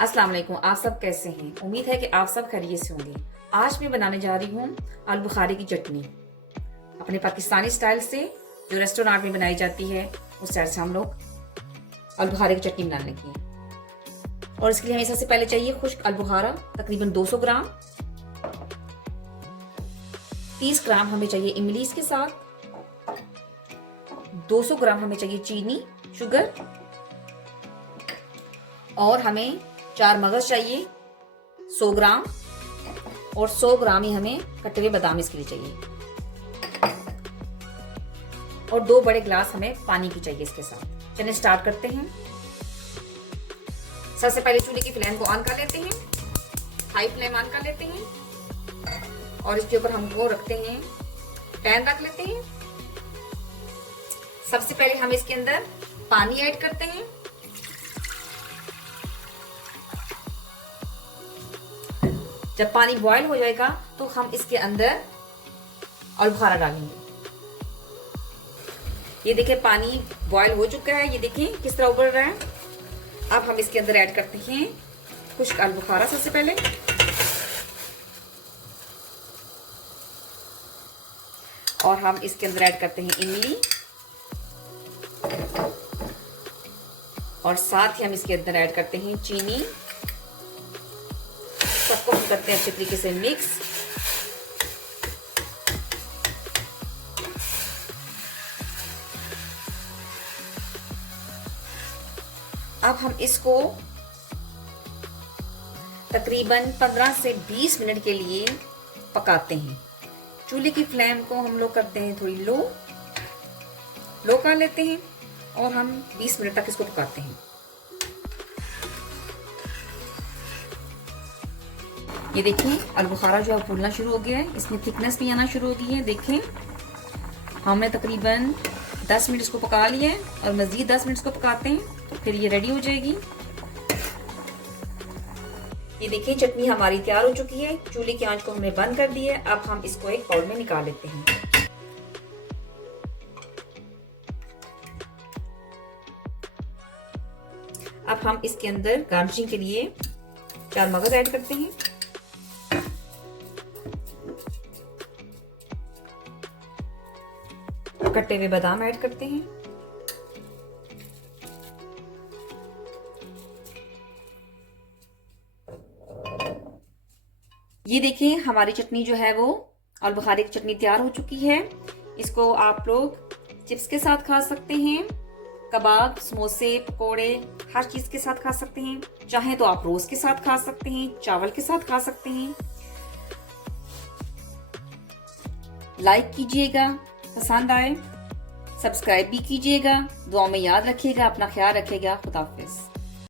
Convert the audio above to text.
अस्सलाम वालेकुम। आप सब कैसे हैं? उम्मीद है कि आप सब खैरियत से होंगे। आज मैं बनाने जा रही हूँ आलू बुखारे की चटनी, अपने पाकिस्तानी स्टाइल से, जो रेस्टोरेंट में बनाई जाती है उस स्टाइल से हम लोग आलू बुखारे की चटनी बनाने की है। और इसके लिए हमें सबसे पहले चाहिए खुश्क आलू बुखारा, तकरीबन 200 ग्राम। 30 ग्राम हमें चाहिए इमली के साथ। 200 ग्राम हमें चाहिए चीनी, शुगर। और हमें 4 मगज चाहिए 100 ग्राम। और 100 ग्राम ही हमें कटे हुए बादाम इसके लिए चाहिए। और 2 बड़े गिलास हमें पानी की चाहिए इसके साथ। चलिए स्टार्ट करते हैं। सबसे पहले चूल्हे की फ्लेम को ऑन कर लेते हैं, हाई फ्लेम ऑन कर लेते हैं। और इसके ऊपर हमको रखते हैं, पैन रख लेते हैं। सबसे पहले हम इसके अंदर पानी ऐड करते हैं। जब पानी बॉयल हो जाएगा तो हम इसके अंदर आलू बुखारा डालेंगे। ये देखिए पानी बॉयल हो चुका है, ये देखिए किस तरह उबल रहा है। अब हम इसके अंदर ऐड करते हैं खुश्क आलू बुखारा सबसे पहले। और हम इसके अंदर ऐड करते हैं इमली। और साथ ही हम इसके अंदर ऐड करते हैं चीनी। सबको करते हैं अच्छे तरीके से मिक्स। अब हम इसको तकरीबन 15 से 20 मिनट के लिए पकाते हैं। चूल्हे की फ्लेम को हम लोग करते हैं थोड़ी लो कर लेते हैं। और हम 20 मिनट तक इसको पकाते हैं। ये देखिए आलू बुखारा जो है फूलना शुरू हो गया है, इसमें थिकनेस भी आना शुरू हो गई है। देखिए हमने तकरीबन 10 मिनट इसको पका लिया है और मज़ीद 10 मिनट इसको पकाते हैं तो फिर ये रेडी हो जाएगी। ये देखिए चटनी हमारी तैयार हो चुकी है। चूल्हे की आंच को हमने बंद कर दी है। अब हम इसको एक बाउल में निकाल लेते हैं। अब हम इसके अंदर गार्निशिंग के लिए 4 मगज ऐड करते हैं। कटे हुए बादाम ऐड करते हैं। ये देखिए हमारी चटनी जो है वो आलू बुखारे की चटनी तैयार हो चुकी है। इसको आप लोग चिप्स के साथ खा सकते हैं, कबाब, समोसे, पकोड़े, हर चीज के साथ खा सकते हैं। चाहे तो आप रोज के साथ खा सकते हैं, चावल के साथ खा सकते हैं। लाइक कीजिएगा पसंद आए, सब्सक्राइब भी कीजिएगा। दुआ में याद रखिएगा, अपना ख्याल रखिएगा। खुदा हाफिज।